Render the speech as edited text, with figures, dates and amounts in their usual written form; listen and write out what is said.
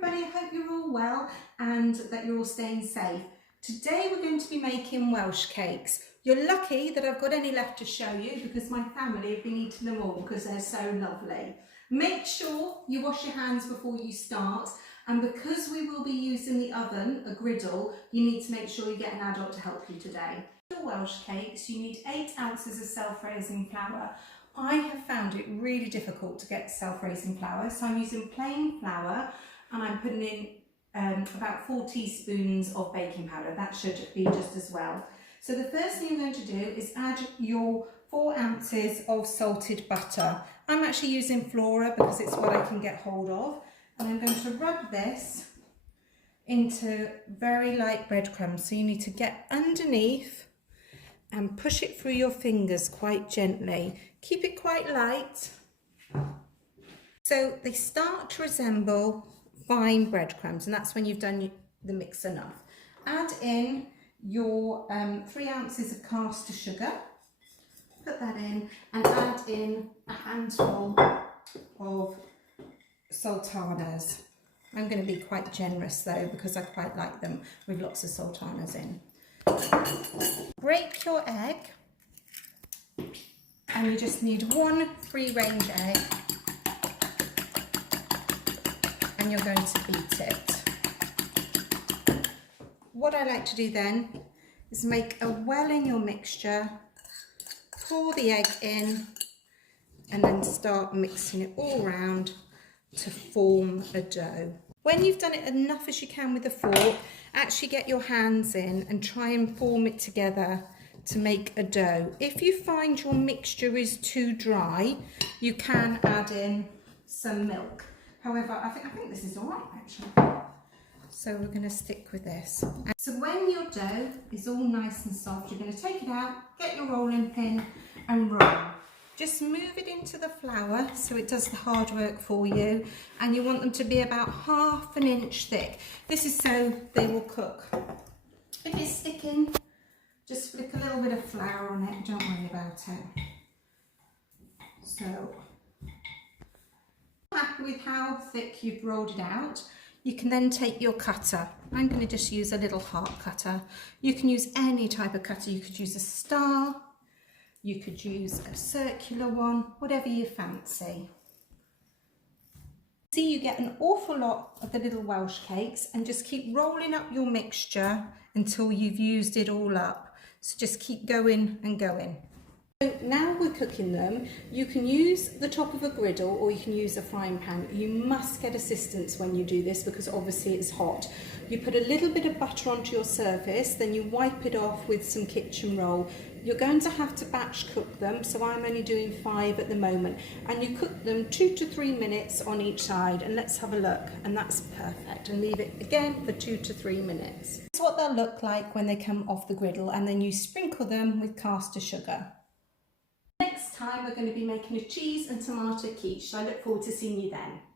everybody, I hope you're all well and that you're all staying safe. Today we're going to be making Welsh cakes. You're lucky that I've got any left to show you because my family have been eating them all because they're so lovely. Make sure you wash your hands before you start, and because we will be using the oven, a griddle, you need to make sure you get an adult to help you today. For Welsh cakes you need 8 ounces of self-raising flour. I have found it really difficult to get self-raising flour, so I'm using plain flour and I'm putting in about 4 teaspoons of baking powder. That should be just as well. So the first thing you're going to do is add your 4 ounces of salted butter. I'm actually using Flora because it's what I can get hold of, and I'm going to rub this into very light breadcrumbs. So you need to get underneath and push it through your fingers quite gently. Keep it quite light so they start to resemble fine breadcrumbs, and that's when you've done the mix enough. Add in your 3 ounces of caster sugar, put that in, and add in a handful of sultanas. I'm going to be quite generous though because I quite like them with lots of sultanas in. Break your egg, and you just need 1 free-range egg, and you're going to beat it. What I like to do then is make a well in your mixture, pour the egg in, and then start mixing it all around to form a dough. When you've done it enough as you can with a fork, actually get your hands in and try and form it together to make a dough. If you find your mixture is too dry, you can add in some milk. However, I think this is all right actually. So we're going to stick with this. So when your dough is all nice and soft, you're going to take it out, get your rolling pin and roll. Just move it into the flour so it does the hard work for you, and you want them to be about ½ an inch thick. This is so they will cook. If it's sticking, just flick a little bit of flour on it, don't worry about it. So, happy with how thick you've rolled it out, you can then take your cutter. I'm going to just use a little heart cutter. You can use any type of cutter. You could use a star, you could use a circular one, whatever you fancy. See, you get an awful lot of the little Welsh cakes, and just keep rolling up your mixture until you've used it all up. So just keep going and going. So now we're cooking them. You can use the top of a griddle or you can use a frying pan. You must get assistance when you do this because obviously it's hot. You put a little bit of butter onto your surface, then you wipe it off with some kitchen roll. You're going to have to batch cook them, so I'm only doing 5 at the moment. And you cook them 2 to 3 minutes on each side, and let's have a look, and that's perfect. And leave it again for 2 to 3 minutes. That's what they'll look like when they come off the griddle, and then you sprinkle them with caster sugar. Next time we're going to be making a cheese and tomato quiche, so I look forward to seeing you then.